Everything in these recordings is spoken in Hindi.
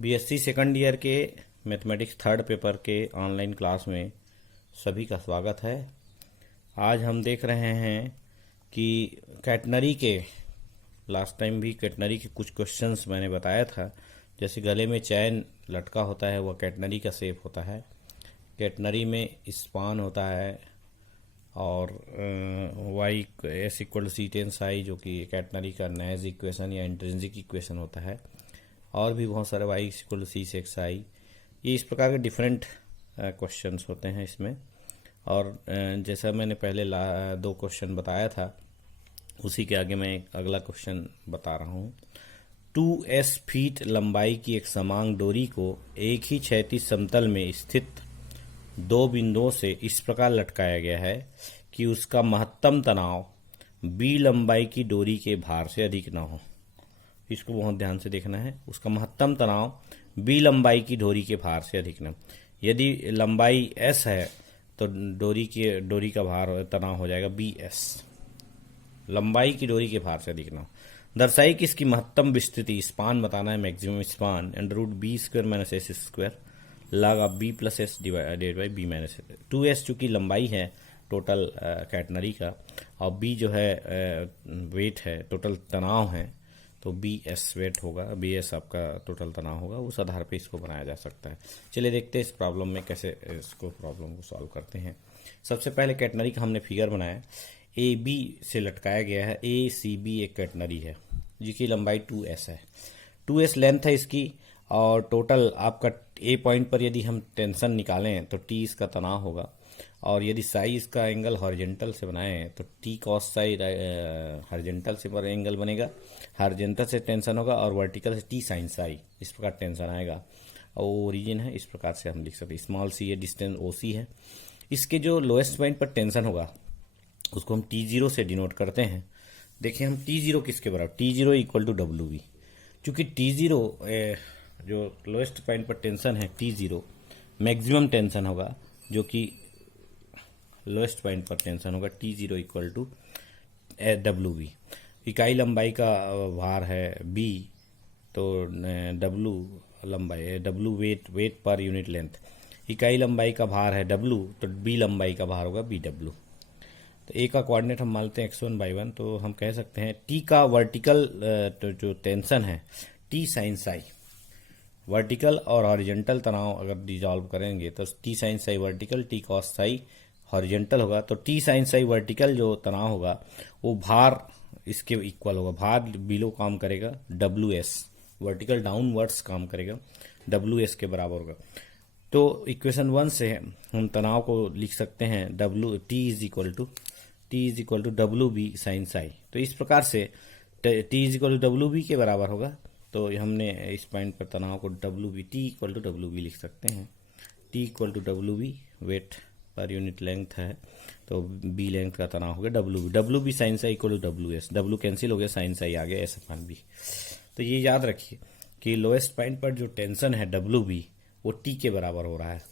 बीएससी सेकंड ईयर के मैथमेटिक्स थर्ड पेपर के ऑनलाइन क्लास में सभी का स्वागत है। आज हम देख रहे हैं कि कैटनरी के लास्ट टाइम भी कैटनरी के कुछ क्वेश्चंस मैंने बताया था। जैसे गले में चैन लटका होता है वह कैटनरी का शेप होता है। कैटनरी में स्पान होता है और Y S equal C tan psi जो कि कैटनरी का नैज इक्वेशन या इंट्रिंसिक इक्वेशन होता है। और भी बहुत सारे Y equal C sec psi, ये इस प्रकार के डिफरेंट क्वेश्चंस होते हैं इसमें। और जैसा मैंने पहले दो क्वेश्चन बताया था उसी के आगे मैं एक अगला क्वेश्चन बता रहा हूँ। 2s फीट लंबाई की एक समान डोरी को एक ही क्षैतिज समतल में स्थित दो बिंदुओं से इस प्रकार लटकाया गया है कि उसका महत्तम तनाव b लंबाई की डोरी के भार से अधिक न हो। इसको बहुत ध्यान से देखना है। उसका महत्तम तनाव b लंबाई की डोरी के भार से अधिक न हो। यदि लंबाई s है तो डोरी का भार तनाव हो जाएगा bs, लंबाई की डोरी के भार से अधिक न हो। दर्शाई कि इसकी महत्तम विस्तृति स्पान बताना है, maximum span √b² - s² log of b + s divided by b - s। 2s चूँकि लंबाई है टोटल कैटनरी का और b जो है वेट है, टोटल तनाव है, तो bs वेट होगा, bs आपका टोटल तनाव होगा। उस आधार पे इसको बनाया जा सकता है। चलिए देखते हैं इस प्रॉब्लम में कैसे इसको प्रॉब्लम को सॉल्व करते हैं। सबसे पहले कैटनरी का हमने फिगर बनाया। ए बी से लटकाया गया है। ए सी बी एक कैटनरी है जिसकी लंबाई 2s है। 2s लेंथ है इसकी और टोटल आपका ए पॉइंट पर यदि हम टेंशन निकालें तो टी इसका तनाव होगा। और यदि साई इसका एंगल हॉरिजेंटल से बनाएं तो टी कॉस साई हॉरिजेंटल से पर एंगल बनेगा, हॉरिजेंटल से टेंशन होगा और वर्टिकल से टी साइन साई, इस प्रकार टेंशन आएगा। और ओरिजिन है, इस प्रकार से हम लिख सकते हैं। स्मॉल सी ये डिस्टेंस ओ सी है। इसके जो लोएस्ट पॉइंट पर टेंशन होगा उसको हम T0 से डिनोट करते हैं। देखिए हम T0 किसके बराबर, T0 इक्वल टू WB। चूँकि T0 जो लोएस्ट पॉइंट पर टेंशन है T0 मैक्सिमम टेंशन होगा, जो कि लोएस्ट पॉइंट पर टेंशन होगा T0 इक्वल टू WB। इकाई लंबाई का भार है B, तो W लंबाई, W weight per unit length. इकाई लंबाई का भार है W, तो B लंबाई का भार होगा BW। तो ए का कोऑर्डिनेट हम मानते हैं x1/1, तो हम कह सकते हैं टी का वर्टिकल जो टेंशन है टी साइन साई, वर्टिकल और हॉरिजेंटल तनाव अगर डिजॉल्व करेंगे तो T sine psi vertical, T cos psi horizontal होगा। तो टी साइन साई वर्टिकल जो तनाव होगा वो भार इसके इक्वल होगा। भार बिलो काम करेगा WS, वर्टिकल डाउनवर्ड्स काम करेगा, WS के बराबर होगा। तो इक्वेशन 1 से हम तनाव को लिख सकते हैं T is equal to WB sine psi. तो इस प्रकार से T is equal to WB के बराबर होगा। तो हमने इस पॉइंट पर तनाव को T इक्वल टू WB लिख सकते हैं। T equal to WB weight per unit length है, तो B लेंथ का तनाव हो गया WB sine psi equal to WS। W cancel हो गया, साइन साई आ गया S/B। तो ये याद रखिए कि लोएस्ट पॉइंट पर जो टेंशन है WB वो T के बराबर हो रहा है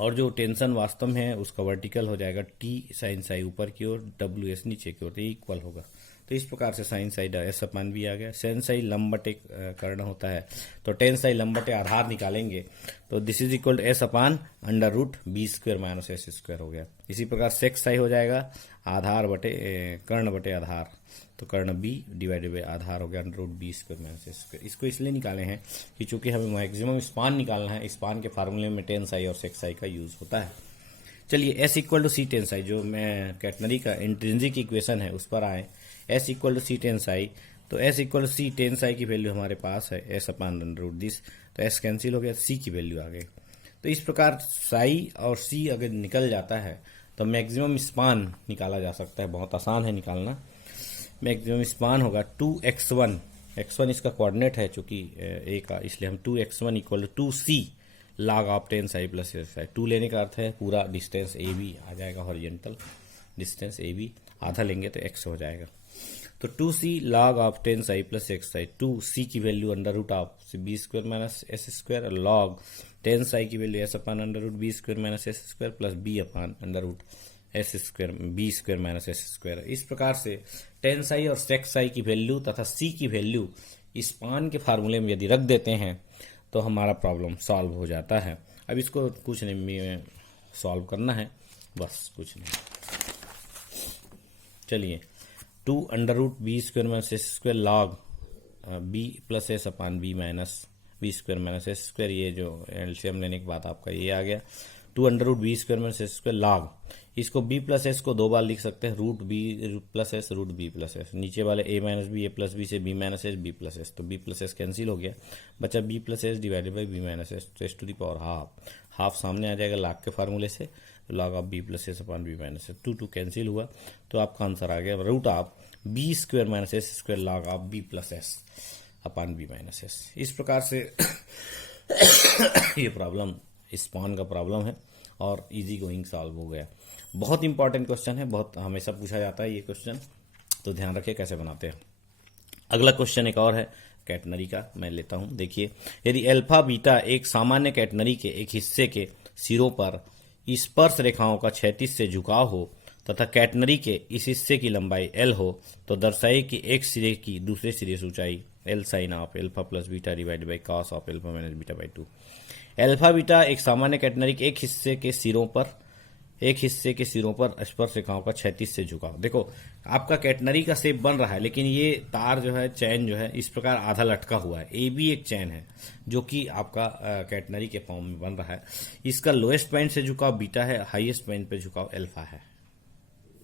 और जो टेंशन वास्तव में है उसका वर्टिकल हो जाएगा T साइन साई ऊपर की ओर, WS नीचे की ओर, तो इक्वल होगा। तो इस प्रकार से साइन साई S/B आ गया। सेन साई लंब बटे कर्ण होता है, तो टेन साई लंब बटे आधार निकालेंगे तो this is equal to S/√B² - S² हो गया। इसी प्रकार सेक साई हो जाएगा आधार बटे कर्ण बटे आधार, तो कर्ण B डिवाइडेड बाई आधार हो गया √B² - S²। इसको इसलिए निकाले हैं कि चूंकि हमें मैक्सिमम स्पान निकालना है, स्पान के फार्मूले में टेन साई और सेक साई का यूज होता है। चलिए S equal to C tan psi, जो मैं कैटनरी का इंट्रिंसिक इक्वेशन है उस पर आए। S equal to C tan psi, तो S equal to C tan psi की वैल्यू हमारे पास है S/√this, तो S कैंसिल हो गया, C की वैल्यू आ गई। तो इस प्रकार साई और C अगर निकल जाता है तो मैक्सिमम स्पान निकाला जा सकता है। बहुत आसान है निकालना। मैक्सिमम स्पान होगा 2x1, x1 इसका कोऑर्डिनेट है चूंकि ए का, इसलिए हम 2x1 equal to 2c log of tan psi plus S psi. 2 लेने का अर्थ है पूरा डिस्टेंस AB आ जाएगा, हॉरिजेंटल डिस्टेंस AB आधा लेंगे तो x हो जाएगा। तो 2c log of tan psi plus x Sai, 2c की value √B² - S² log ten psi की value S/√B² - S² plus B/√S² B² - S²। इस प्रकार से टेन साई और सेक साई की वैल्यू तथा C की वैल्यू स्पान के फार्मूले में यदि रख देते हैं तो हमारा प्रॉब्लम सॉल्व हो जाता है। अब इसको कुछ नहीं सॉल्व करना है, बस कुछ नहीं। चलिए 2√b² minus s² log b plus S अपान b minus b² minus s², ये जो एलसीएम लेने के बाद आपका ये आ गया 2√b² माइनस s² log। इसको b प्लस एस को दो बार लिख सकते हैं, √b plus S √b plus S. नीचे वाले a minus B, a plus B से b minus S b plus S, तो b प्लस एस कैंसिल हो गया, बचा b plus S divided by b minus S, तो s to the power half सामने आ जाएगा log के फार्मूले से, log of b plus S upon b minus S. 2 cancel हुआ तो आपका आंसर आ गया √b² minus s² log of b plus S upon b minus S. इस प्रकार से ये प्रॉब्लम स्पान का प्रॉब्लम है और इजी गोइंग सॉल्व हो गया। बहुत इंपॉर्टेंट क्वेश्चन है, बहुत हमेशा पूछा जाता है ये क्वेश्चन, तो ध्यान रखिए कैसे बनाते हैं। अगला क्वेश्चन एक और है कैटनरी का, मैं लेता हूं। देखिए, यदि अल्फा बीटा एक सामान्य कैटनरी के एक हिस्से के सिरों पर स्पर्श रेखाओं का क्षैतिज से झुकाव हो तथा कैटनरी के इस हिस्से की लंबाई l हो, तो दर्शाइए कि एक सिरे की दूसरे सिरे से ऊंचाई l sine of alpha plus beta divided by cos of alpha minus beta by 2। Alpha beta एक सामान्य कैटनरी के एक हिस्से के सिरों पर स्पर्श रेखाओं का क्षैतिज से झुकाव। देखो, आपका कैटनरी का शेप बन रहा है, लेकिन ये तार जो है, चैन जो है, इस प्रकार आधा लटका हुआ है। ए भी एक चैन है जो कि आपका कैटनरी के फॉर्म में बन रहा है। इसका लोएस्ट पॉइंट से झुकाव बीटा है, हाईएस्ट पॉइंट पे झुकाव अल्फा है,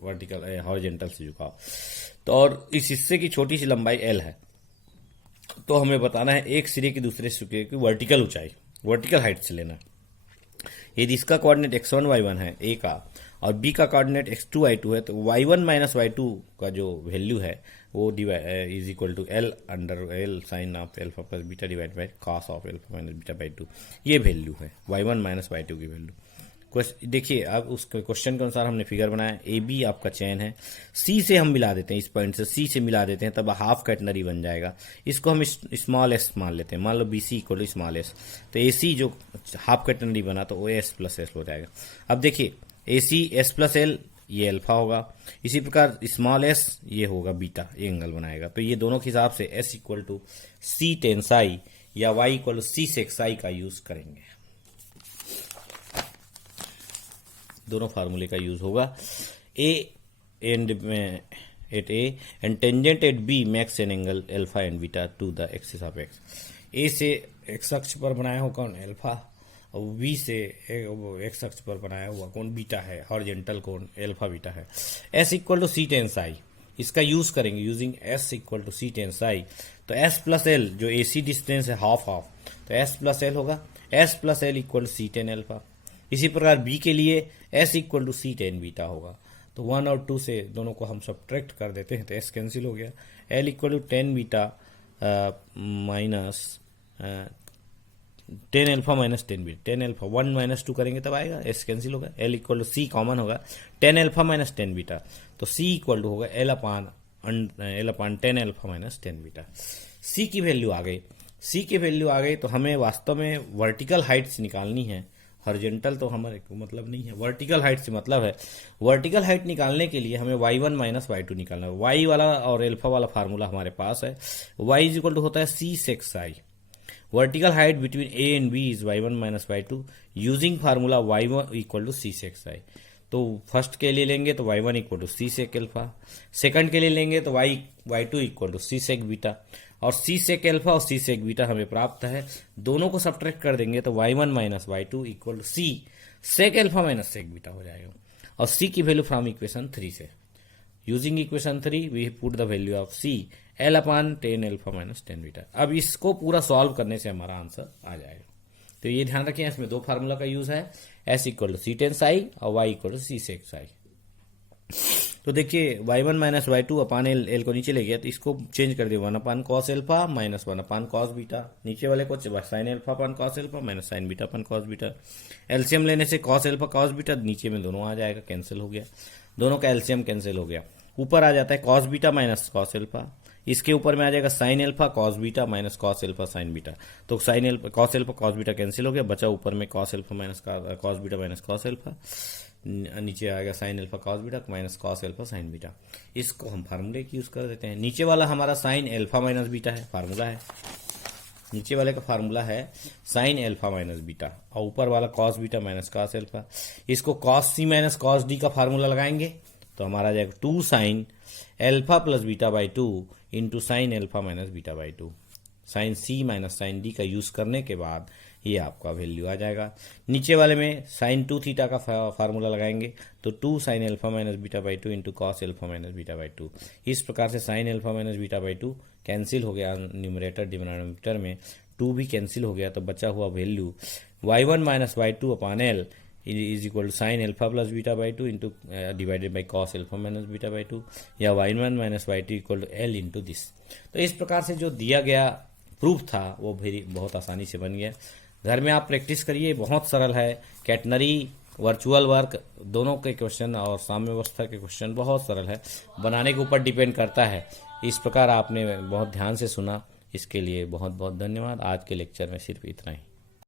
वर्टिकल हॉरिजॉन्टल से झुकाव। तो और इस हिस्से की छोटी सी लंबाई l है, तो हमें बताना है एक सिरे की दूसरे सिरे की वर्टिकल ऊंचाई, वर्टिकल हाइट से लेना। यदि इसका कोऑर्डिनेट x1 y1 है a का और b का कोऑर्डिनेट x2 y2 है, तो y1 माइनस y2 का जो वैल्यू है वो is equal to l under l sine of alpha plus beta divide by cos of alpha minus beta by 2, ये वैल्यू है y1 माइनस y2 की वैल्यू। देखिए, अब उस क्वेश्चन के अनुसार हमने फिगर बनाया। ए बी आपका चैन है, सी से हम मिला देते हैं, इस पॉइंट से सी से मिला देते हैं, तब हाफ कैटनरी बन जाएगा। इसको हम स्मॉल एस मान लेते हैं, मान लो B C equal to small s, तो ए सी जो हाफ कैटनरी बना तो वो एस प्लस एस हो जाएगा। अब देखिए, ए सी एस प्लस एल ये अल्फा होगा, इसी प्रकार स्मॉल एस ये होगा बीटा, ये एंगल बनाएगा। तो ये दोनों के हिसाब से S equal to C tan psi या y equal to C sec psi का यूज करेंगे। दोनों फार्मूले का यूज होगा। A and at A and tangent at B makes an angle alpha and beta to the axis of X. A से एक्स अक्ष पर बनाया हुआ कोण अल्फा और बी से एक्स अक्ष पर बनाया हुआ कोण बीटा है, हॉरिजॉन्टल कोण अल्फा बीटा है। S equal to C tan psi, इसका यूज करेंगे using S equal to C tan psi. तो एस प्लस एल जो ए सी डिस्टेंस है हाफ, तो एस प्लस एल होगा, S plus L equal to C tan alpha. इसी प्रकार बी के लिए S equal to C tan beta होगा। तो 1 और 2 से दोनों को हम सब्ट्रैक्ट कर देते हैं तो एस कैंसिल हो गया। L equal to 10 beta minus 10 alpha minus 10 beta, 10 alpha 1 minus 2 करेंगे तब आएगा, एस कैंसिल होगा। L equal to C common होगा, 10 अल्फा माइनस 10 बीटा, तो सी इक्वल टू होगा L upon 10 alpha minus 10 beta. C की वैल्यू आ गई, सी की वैल्यू आ गई तो हमें वास्तव में वर्टिकल हाइट्स निकालनी है, हॉरिजॉन्टल तो हमारे को मतलब नहीं है, वर्टिकल हाइट से मतलब है। वर्टिकल हाइट निकालने के लिए हमें y1 माइनस y2 निकालना है। y वाला और अल्फा वाला फार्मूला हमारे पास है, y इज इक्वल टू होता है c sec psi. Vertical height between a and b is y1 minus y2 using formula y1 equal to c sec psi. तो फर्स्ट के लिए लेंगे तो y1 equal to c sec alpha, second के लिए लेंगे तो y2 equal to c sec beta, और c सेक अल्फा और c सेक बीटा हमें प्राप्त है। दोनों को सब्ट्रैक्ट कर देंगे तो y1 minus y2 equal to c sec alpha minus sec beta हो जाएगा। और c की वैल्यू फ्रॉम इक्वेशन 3 से, using equation 3 we put the value of c l upon 10 alpha minus 10 beta. अब इसको पूरा सॉल्व करने से हमारा आंसर आ जाएगा। तो ये ध्यान रखें, इसमें दो फार्मूला का यूज है, s equal to C tan psi और y equal to C sec psi. तो देखिए, y1 माइनस y2 अपान एल को नीचे ले गया तो इसको चेंज कर दिया 1 अपान कॉस एल्फा माइनस 1 अपान कॉस बीटा, नीचे वाले को साइन एल्फा अपान cos alpha minus sign beta अपान कॉस बीटा। एलसीएम लेने से कॉस एल्फा कॉस बीटा नीचे में दोनों आ जाएगा, कैंसिल हो गया, दोनों का एलसीएम कैंसिल हो गया। ऊपर आ जाता है cos beta minus cos alpha, इसके ऊपर में आ जाएगा sine alpha cos beta minus cos alpha sine beta. तो sine alpha cos alpha cos beta cancel हो गया, बचा ऊपर में cos alpha minus cos beta minus cos alpha. नीचे आएगा sine alpha cos beta minus cos alpha sine beta. इसको हम फार्मूले की यूज़ कर देते हैं। नीचे वाला हमारा साइन अल्फा माइनस बीटा है, फार्मूला है। नीचे वाले का फार्मूला है साइन अल्फा माइनस बीटा और ऊपर वाला cos beta minus cos alpha. इसको cos C minus cos D का फार्मूला लगाएंगे तो हमारा आ जाएगा 2 sine alpha plus beta by 2 into sine alpha minus beta by 2। Sine C minus sine D का यूज़ करने के बाद ये आपका वैल्यू आ जाएगा। नीचे वाले में साइन 2 थीटा का फार्मूला लगाएंगे तो 2 sine alpha minus beta by 2 into cos alpha minus beta by 2। इस प्रकार से sign alpha minus beta by 2 cancel हो गया, न्यूमरेटर डिनोमिनेटर में 2 भी कैंसिल हो गया, तो बचा हुआ value y1 minus y2 upon L is equal to sine alpha plus beta by 2 into divided by cos alpha minus beta by 2 या y1 minus y2 equal to L into this. तो इस प्रकार से जो दिया गया प्रूफ था वो भी बहुत आसानी से बन गया। घर में आप प्रैक्टिस करिए, बहुत सरल है। कैटनरी, वर्चुअल वर्क दोनों के क्वेश्चन और साम्य व्यवस्था के क्वेश्चन बहुत सरल है, बनाने के ऊपर डिपेंड करता है। इस प्रकार आपने बहुत ध्यान से सुना, इसके लिए बहुत बहुत धन्यवाद। आज के लेक्चर में सिर्फ इतना ही।